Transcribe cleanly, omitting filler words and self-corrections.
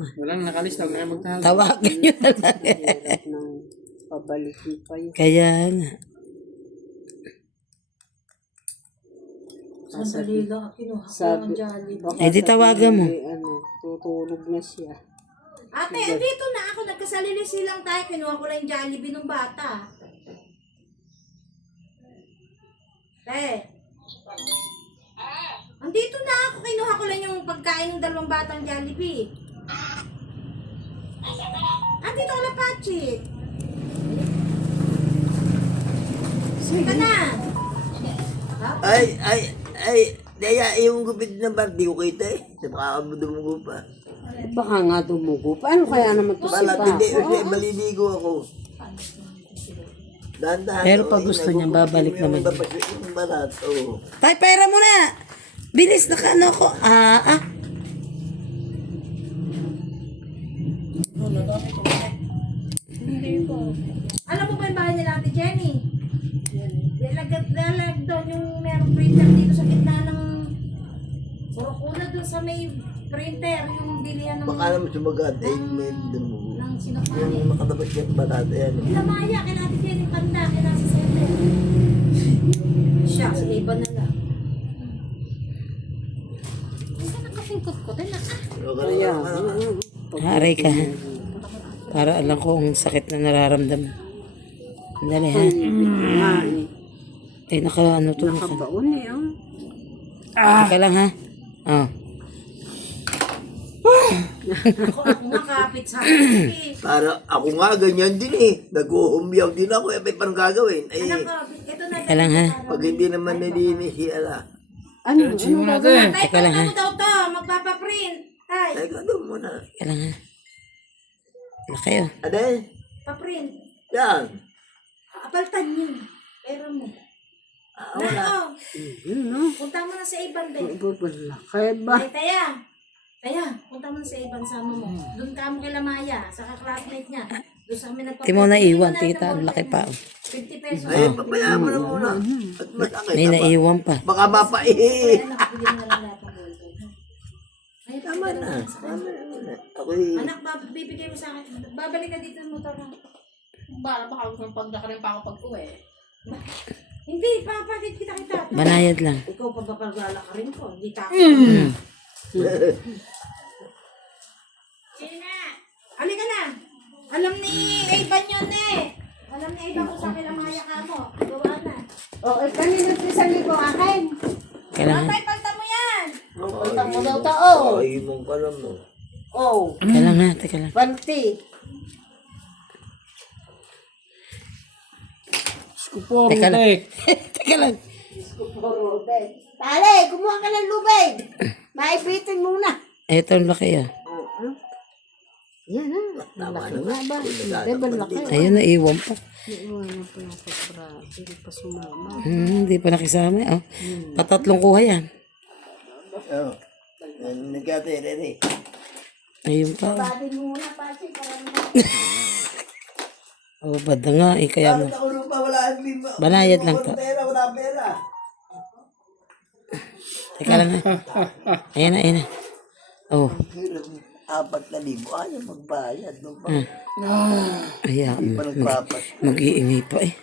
pa. Walang nakalis, huwag na magtago. Tawagan nyo na lang. Hirap ng pabalikin pa yun. Kaya nga. Sandali lang, kinuha ko Sabi, ng Jollibee. baka Eh, di tawagan mo. sabihin, tutulog na siya. Ate, dito na ako. Nagkasalilisi lang tayo. Kinuha ko lang yung Jollibee ng bata. Andito na ako. Kinuha ko lang yung pagkain ng dalawang batang Jollibee. Andito ka na, Pachi. Sige na. Ay, daya yung gupit ng bar, di ko kita eh. Nakakabudumugo pa. Baka nga dumugo. Paano kaya naman ito si Balat, Papa? hindi, maliligo ako. Dahan-dahan. Pero pag gusto niya, babalik naman. Yung balat, oo. Tay, pera mo na! Bilis, naka-ano ko. Alam mo ba yung bahay nila, Ate Jenny? Lalag doon yung merong printer dito sa gitna ng Purokuna doon sa may printer, yung bilihan ng... Baka naman sumagat, eh, may dumugo. ng sinapani. Yung makatabas yung balat, ayan. Lamaya, kay Ate Jenny kanda, kay Nasi Sete. Siya, sa iba na lang. Saan nakapingkot ko? Kaya, Aray ka, ha? Para alam ko ang sakit na nararamdaman. Dali, ha? nga eh. Eh, naka-ano to? Nakabaon eh, oh. Teka lang, ha? Oh. Ako makapit sa akin. Para ako nga, ganyan din eh. Nag-uumyaw din ako, eh, may parang gagawin. Eh, Anak ko, ito na. Teka lang, ha? pag hindi naman nalinis siya, Ano gagawin? Tay, Teka lang, ha? paano mo daw to? Magpapaprint. Tay, ay, doon muna. Teka lang, ha? Ano kayo? Ano eh? paprint. Yan. Apaltan yun. Pero mo. Wala. Yun, no? Punta mo na sa ibang day. Wala. Kaya ba? Ay, Taya, punta mo na sa ibang sama mo. Doon ka mo kay Lamaya, sa ka-classmate niya. Doon sa kami nagpaprint. Di mo naiwan, tita. Ang laki pa. 50 pesos. Ay, papayaan mo na muna. At masakit. May naiwan pa. Baka mapaihi. Kaya nakabili mo na lang lahat ng gold. Ay, Tama tama na. Tama na. Ako eh. Anak, bibigay mo sa akin. Babalik ka dito ng motor mo. Baka kung pagdakarin pa ako pag-uwi. Hindi, papatid kita. Banayad lang. Ikaw pa ba paglalaka rin ko? Hindi ka. Sige na. Halika na. Alam ni Ivan yun eh. Alam ni Ivan kung sa akin Lamaya ka mo. Gawa na. O, kanina ito sa libo akin. Teka lang, ha? Patay, palta mo yan. Punta mo daw tao. Ay, mong kalam mo. Oh, Teka lang, ha? Teka lang. panty. Skupor, Teka lang. tek. Teka lang. Tale, kumuha ka ng lubid. Maipitin muna. Ito ang laki, ah. Yan ha. Tama Laki na. nga ba? Diba laki? Ayun, naiwan pa. Iwanan pa yung kapra. Hindi pa sumama. Hindi pa nakisama, oh. Patatlong kuha yan. Oo. Nagkatira rin. Ayun pa. Babin muna pa siya para Oh, bad na nga, eh. Kaya mo. Bakit ako lupa wala ang lima? Banayad lang to. Wala pera. Teka lang, ha? Ayan na, ayan na. Oh. 4,000. Ayaw magbayad. Nung pa. Ayan. Pa nagpapas. Mag-iingi pa, eh.